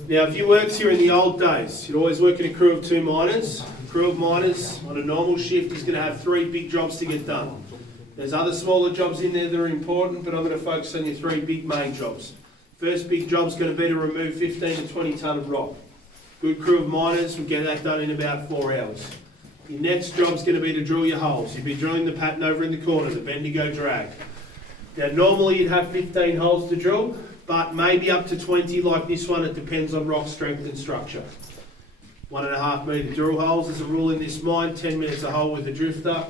Now, if you worked here in the old days, you'd always work in a crew of 2 miners. A crew of miners on a normal shift is going to have 3 big jobs to get done. There's other smaller jobs in there that are important, but I'm going to focus on your 3 big main jobs. First big job is going to be to remove 15 to 20 tonne of rock. Good crew of miners will get that done in about 4 hours. Your next job is going to be to drill your holes. You'll be drilling the pattern over in the corner, the Bendigo drag. Now normally you'd have 15 holes to drill, but maybe up to 20 like this one. It depends on rock strength and structure. 1.5 metre drill holes is a rule in this mine, 10 minutes a hole with a drifter.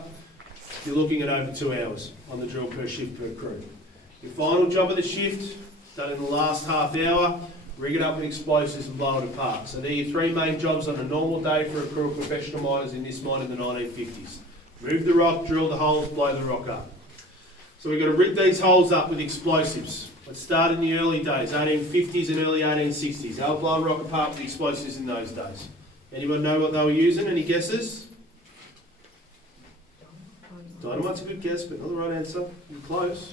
You're looking at over 2 hours on the drill per shift per crew. Your final job of the shift, done in the last half hour, rig it up with explosives and blow it apart. So they're your 3 main jobs on a normal day for a crew of professional miners in this mine in the 1950s. Move the rock, drill the holes, blow the rock up. So we've got to rig these holes up with explosives. Let's start in the early days, 1850s and early 1860s. They'll blow rock apart with explosives in those days. Anyone know what they were using? Any guesses? Dynamite's a good guess, but not the right answer. You're close.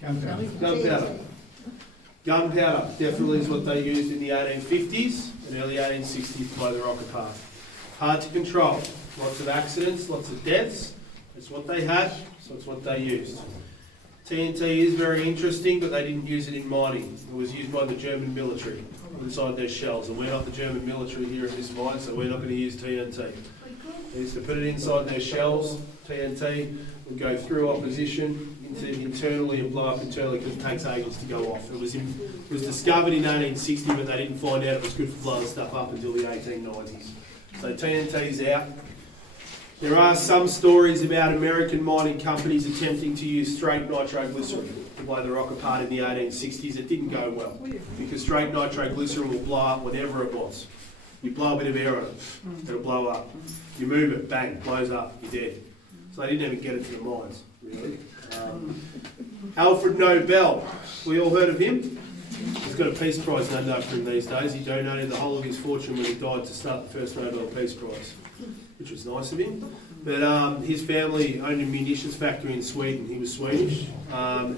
Gunpowder. Gunpowder definitely is what they used in the 1850s and early 1860s to blow the rock apart. Hard to control. Lots of accidents, lots of deaths. It's what they had, so it's what they used. TNT is very interesting, but they didn't use it in mining. It was used by the German military inside their shells, and we're not the German military here at this mine, so we're not going to use TNT. They used to put it inside their shells. TNT would go through opposition internally and blow up internally because it takes ages to go off. It was discovered in 1860, but they didn't find out it was good for blowing stuff up until the 1890s. So TNT's out. There are some stories about American mining companies attempting to use straight nitroglycerin to blow the rock apart in the 1860s. It didn't go well because straight nitroglycerin will blow up whatever it was. You blow a bit of air on it, it'll blow up. You move it, bang, blows up, you're dead. So they didn't even get it to the mines, really. Alfred Nobel, we all heard of him? He's got a Peace Prize named after him these days. He donated the whole of his fortune when he died to start the first Nobel Peace Prize, which was nice of him. But his family owned a munitions factory in Sweden. He was Swedish.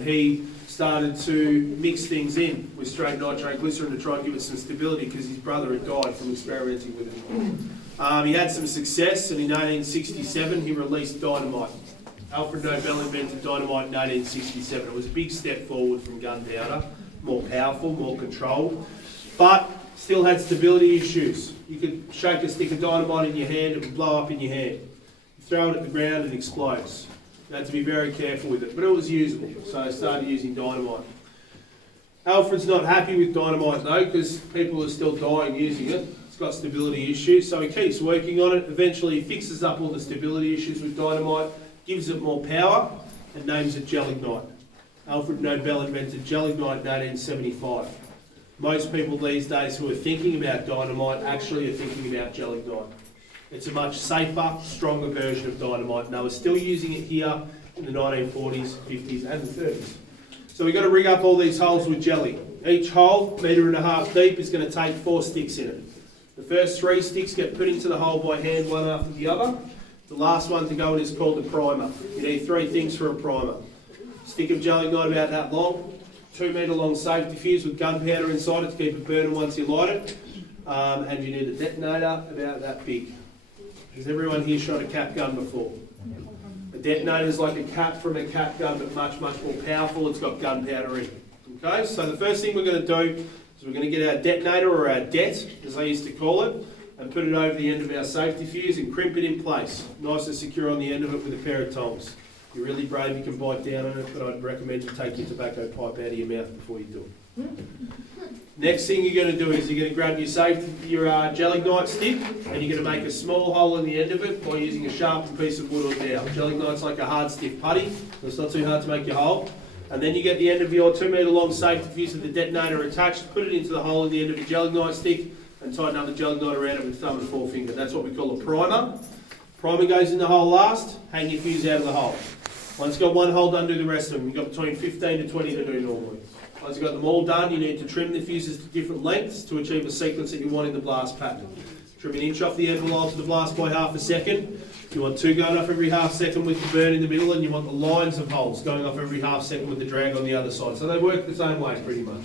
He started to mix things in with straight nitroglycerin to try and give it some stability because his brother had died from experimenting with it. He had some success, and in 1867 he released dynamite. Alfred Nobel invented dynamite in 1867. It was a big step forward from gunpowder, more powerful, more controlled, but still had stability issues. You could shake a stick of dynamite in your hand, it would blow up in your hand. You throw it at the ground, it explodes. You had to be very careful with it, but it was usable, so I started using dynamite. Alfred's not happy with dynamite though, because people are still dying using it. It's got stability issues, so he keeps working on it. Eventually he fixes up all the stability issues with dynamite, gives it more power, and names it gelignite. Alfred Nobel invented gelignite in 1875. Most people these days who are thinking about dynamite actually are thinking about gelignite. It's a much safer, stronger version of dynamite, and they were still using it here in the 1940s, 50s and the 30s. So we've got to rig up all these holes with jelly. Each hole, 1.5 metres deep, is going to take 4 sticks in it. The first 3 sticks get put into the hole by hand, one after the other. The last one to go in is called a primer. You need 3 things for a primer. Stick of gelignite about that long, 2 metre long safety fuse with gunpowder inside it to keep it burning once you light it, and you need a detonator about that big. Has everyone here shot a cap gun before? A detonator is like a cap from a cap gun, but much, much more powerful. It's got gunpowder in it. Okay, so the first thing we're going to do So we're going to get our detonator, or our det, as I used to call it, and put it over the end of our safety fuse and crimp it in place. Nice and secure on the end of it with a pair of tongs. If you're really brave, you can bite down on it, but I'd recommend you take your tobacco pipe out of your mouth before you do it. Next thing you're going to do is you're going to grab your gelignite stick, and you're going to make a small hole in the end of it by using a sharpened piece of wood or dowel. Gelignite's like a hard, stiff putty, so it's not too hard to make your hole. And then you get the end of your 2 metre long safety fuse with the detonator attached, put it into the hole in the end of your gelignite stick, and tighten up the gelignite around it with thumb and forefinger. That's what we call a primer. Primer goes in the hole last, hang your fuse out of the hole. Once you've got one hole done, do the rest of them. You've got between 15 to 20 to do normally. Once you've got them all done, you need to trim the fuses to different lengths to achieve a sequence that you want in the blast pattern. Trim an inch off the envelope to the blast by half a second. You want 2 going off every half second with the burn in the middle, and you want the lines of holes going off every half second with the drag on the other side. So they work the same way pretty much.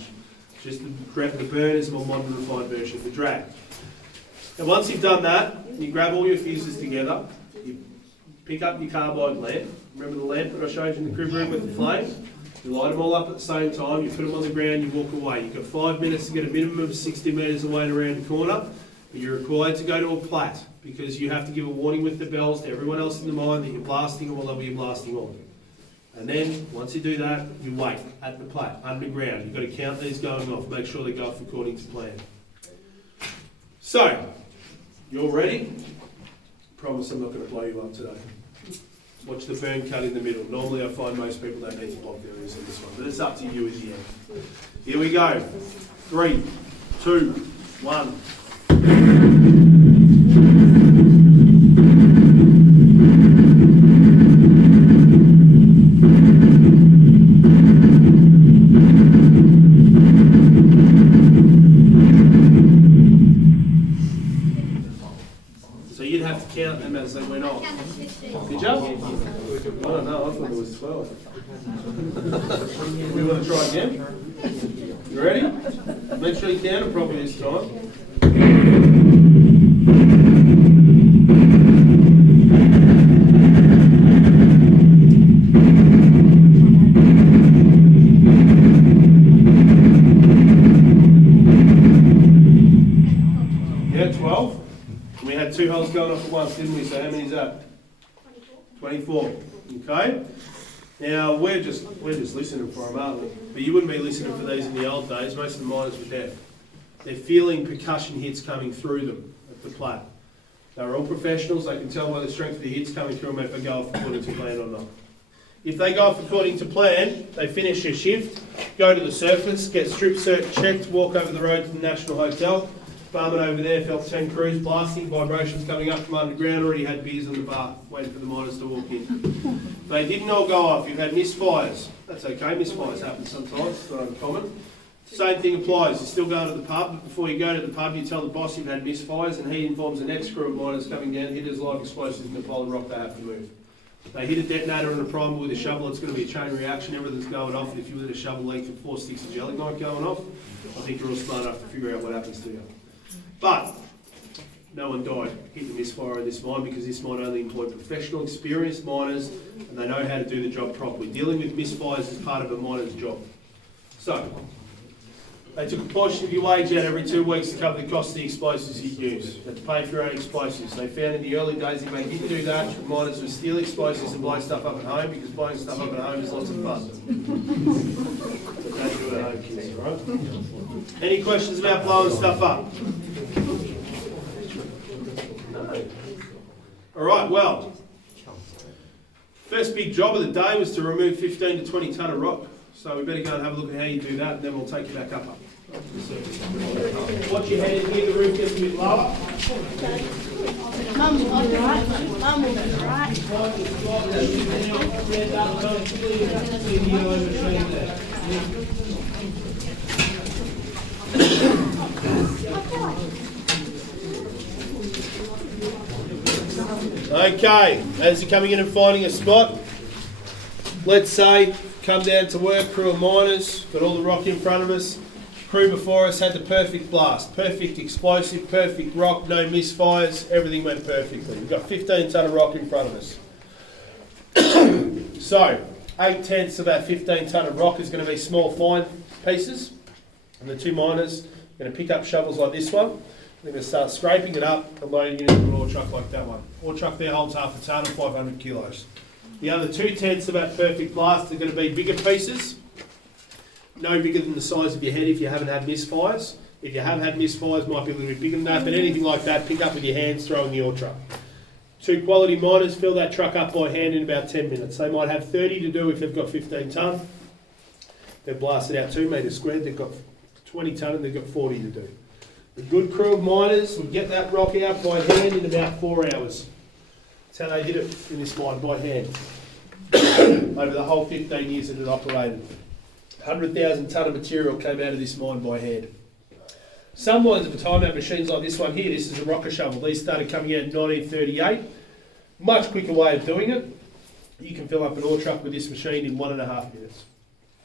Just the burn is a more modern refined version of the drag. And once you've done that, you grab all your fuses together, you pick up your carbide lamp. Remember the lamp that I showed you in the crib room with the flame? You light them all up at the same time, you put them on the ground, you walk away. You've got 5 minutes to get a minimum of 60 metres away and around the corner. But you're required to go to a plat, because you have to give a warning with the bells to everyone else in the mine that you're blasting on whatever you're blasting on. And then, once you do that, you wait at the plat, underground. You've got to count these going off, make sure they go off according to plan. So, you're ready? Promise I'm not going to blow you up today. Watch the burn cut in the middle. Normally I find most people don't need to block their ears on this one, but it's up to you in the end. Here we go. 3, 2, 1. So you'd have to count them as they went off. Did you? I don't know, I thought it was 12. We want to try again? You ready? Make sure you count it properly this time. Yeah, 12. We had 2 holes going off at once, didn't we? So how many is that? 24. Okay. Now we're just listening for them, aren't we? But you wouldn't be listening for these in the old days. Most of the miners were deaf. They're feeling percussion hits coming through them at the plat. They're all professionals. They can tell by the strength of the hits coming through them if they go off according to plan or not. If they go off according to plan, they finish their shift, go to the surface, get strip search checked, walk over the road to the National Hotel. Barman over there felt 10 crews blasting, vibrations coming up from underground, already had beers on the bar, waiting for the miners to walk in. They didn't all go off, you've had misfires. That's okay, misfires happen sometimes, it's not uncommon. Same thing applies, you're still going to the pub, but before you go to the pub you tell the boss you've had misfires, and he informs the next crew of miners coming down, hitters, live explosives in the pile of rock they have to move. They hit a detonator and a primer with a shovel, it's going to be a chain reaction, everything's going off, and if you hit a shovel length of 4 sticks of gelignite going off, I think you're all smart enough to figure out what happens to you. But no one died hit the misfire in this mine, because this mine only employed professional, experienced miners, and they know how to do the job properly. Dealing with misfires is part of a miner's job. So, they took a portion of your wage out every 2 weeks to cover the cost of the explosives you use. You had to pay for your own explosives. They found in the early days if they didn't do that, miners would steal explosives and blow stuff up at home, because blowing stuff up at home is lots of fun. Don't do it at home, kids, right? Any questions about blowing stuff up? No. All right, well, first big job of the day was to remove 15 to 20 tonne of rock. So we better go and have a look at how you do that, and then we'll take you back up. Watch your head in here, the roof gets a bit lower. Mum will be right. Mum will be right. Okay, as you're coming in and finding a spot, let's say, come down to work, crew of miners, got all the rock in front of us. Crew before us had the perfect blast, perfect explosive, perfect rock, no misfires, everything went perfectly. We've got 15 tonne of rock in front of us. So, 8/10 of that 15 tonne of rock is going to be small fine pieces. And the two miners are going to pick up shovels like this one. They're going to start scraping it up and loading it into an ore truck like that one. Ore truck there holds half a tonne of 500 kilos. The other 2/10 of that perfect blast are going to be bigger pieces, no bigger than the size of your head if you haven't had misfires. If you have had misfires, might be a little bit bigger than that, but anything like that, pick up with your hands, throw in the ore truck. Two quality miners fill that truck up by hand in about 10 minutes. They might have 30 to do if they've got 15 tonne. They've blasted out 2 metres squared, they've got 20 tonne and they've got 40 to do. The good crew of miners will get that rock out by hand in about 4 hours. That's how they did it in this mine, by hand. Over the whole 15 years that it operated. 100,000 tonne of material came out of this mine by hand. Some mines at the time had machines like this one here. This is a rocker shovel. These started coming out in 1938. Much quicker way of doing it. You can fill up an ore truck with this machine in 1.5 minutes.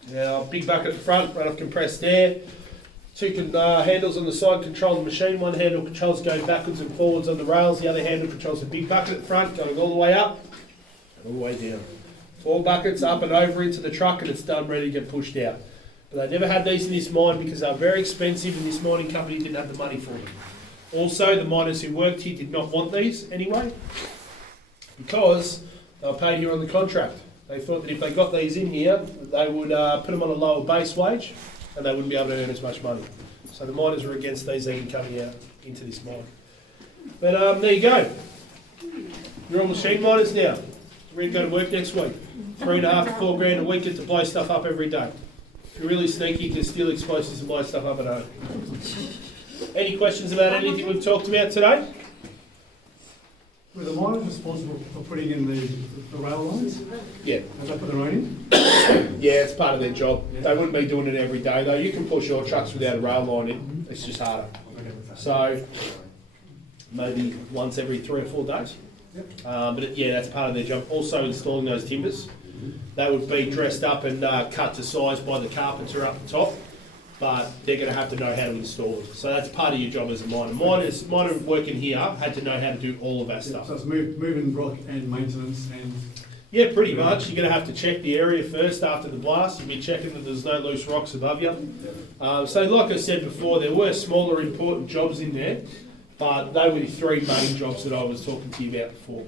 Now, big bucket at the front, run off compressed air. Two handles on the side control the machine. One handle controls going backwards and forwards on the rails. The other handle controls the big bucket at the front, going all the way up and all the way down. 4 buckets up and over into the truck, and it's done, ready to get pushed out. But they never had these in this mine because they were very expensive and this mining company didn't have the money for them. Also, the miners who worked here did not want these anyway because they were paid here on the contract. They thought that if they got these in here, they would put them on a lower base wage and they wouldn't be able to earn as much money. So the miners were against these even coming out into this mine. But there you go. You're all machine miners now. We're going to go to work next week. 3.5 to 4 grand a week to blow stuff up every day. If you're really sneaky, you can steal explosives and blow stuff up at home. Any questions about anything we've talked about today? Were the miners responsible for putting in the rail lines? Yeah. Have they put their own in? Yeah, it's part of their job. They wouldn't be doing it every day though. You can push your trucks without a rail line in. It's just harder. So maybe once every 3 or 4 days. But yeah, that's part of their job. Also installing those timbers. They would be dressed up and cut to size by the carpenter up the top, but they're going to have to know how to install them. So that's part of your job as a miner. Miner working here had to know how to do all of that stuff. So it's moving rock and maintenance and... Yeah, pretty much. You're going to have to check the area first after the blast. You'll be checking that there's no loose rocks above you. So like I said before, there were smaller important jobs in there, but they were the 3 main jobs that I was talking to you about before.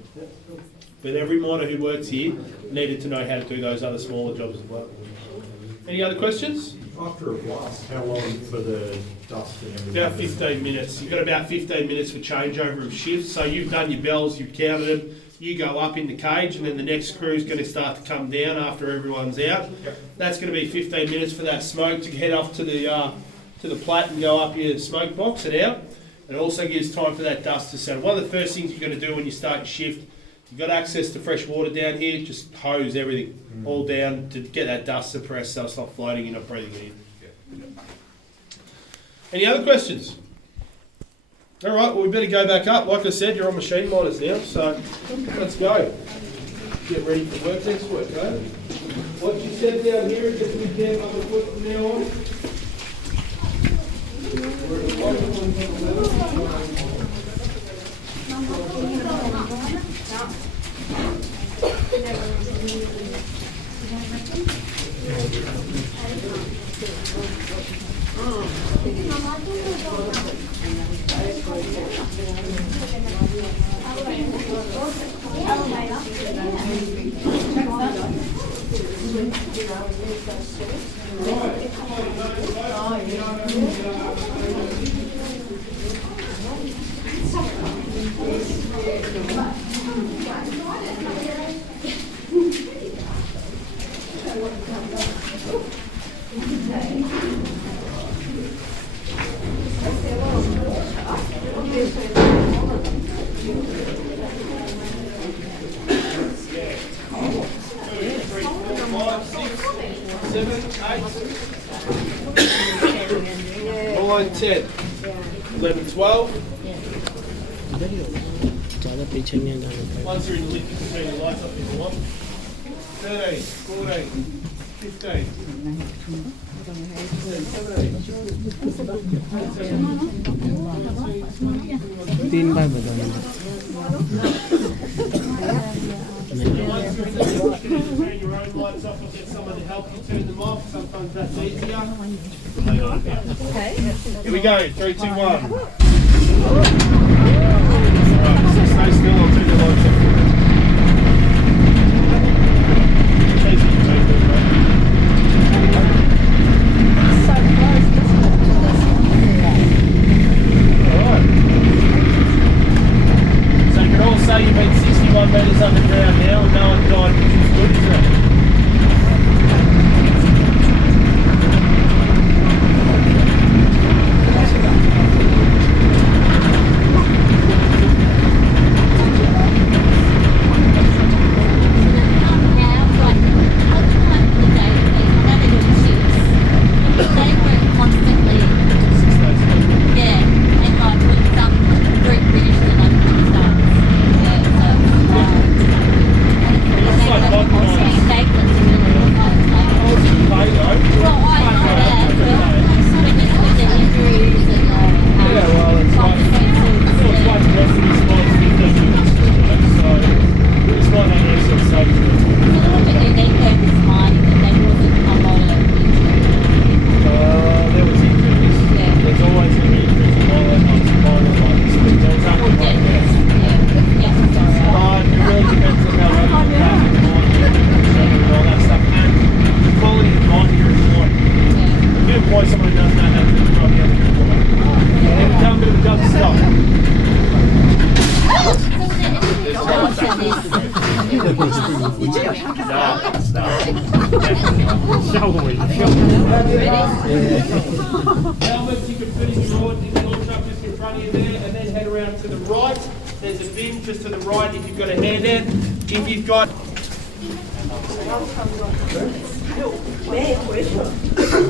But every miner who works here needed to know how to do those other smaller jobs as well. Any other questions? After a blast, how long for the dust and everything? About 15 minutes. You've got about 15 minutes for changeover of shifts. So you've done your bells, you've counted them. You go up in the cage and then the next crew is going to start to come down after everyone's out. That's going to be 15 minutes for that smoke to head off to the plat and go up your smoke box and out. It also gives time for that dust to settle. One of the first things you're going to do when you start your shift, you've got access to fresh water down here, just hose everything all down to get that dust suppressed so it's not floating, you're not breathing it in. Any other questions? All right, well, we better go back up. Like I said, you're on machine miners now, so let's go. Get ready for work next week, eh? What you said down here is just be down on the foot from now on. We're at the bottom of the level. Line 10, 11, 12. ज़्यादा पीछे नहीं जाना पड़ेगा। Once you're in the lift, you can turn your lights up if you want. 13, 14, 15. 3 बार बदलना। Once you're in the you can either turn your own lights off or get someone to help you turn them off. Sometimes that's easier. Okay. Here we go. 3, 2, 1. Alright, so stay still. I'll turn the lights off. Easy to take them, right? So close, isn't it, to this Alright. So you can all say you've been 61 metres underground now and no one died, which is good, isn't it? Helmets you can put in your oil truck just in front of you there, and then head around to the right. There's a bin just to the right if you've got a hand out. If you've got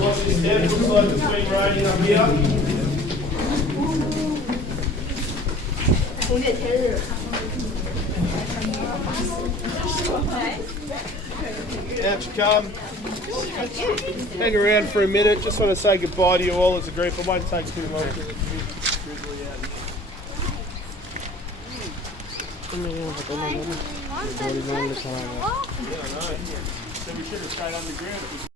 watch this down, it looks like it's been raining up here. Out you come. Hang around for a minute. Just want to say goodbye to you all as a group. It won't take too long. So we should have stayed underground.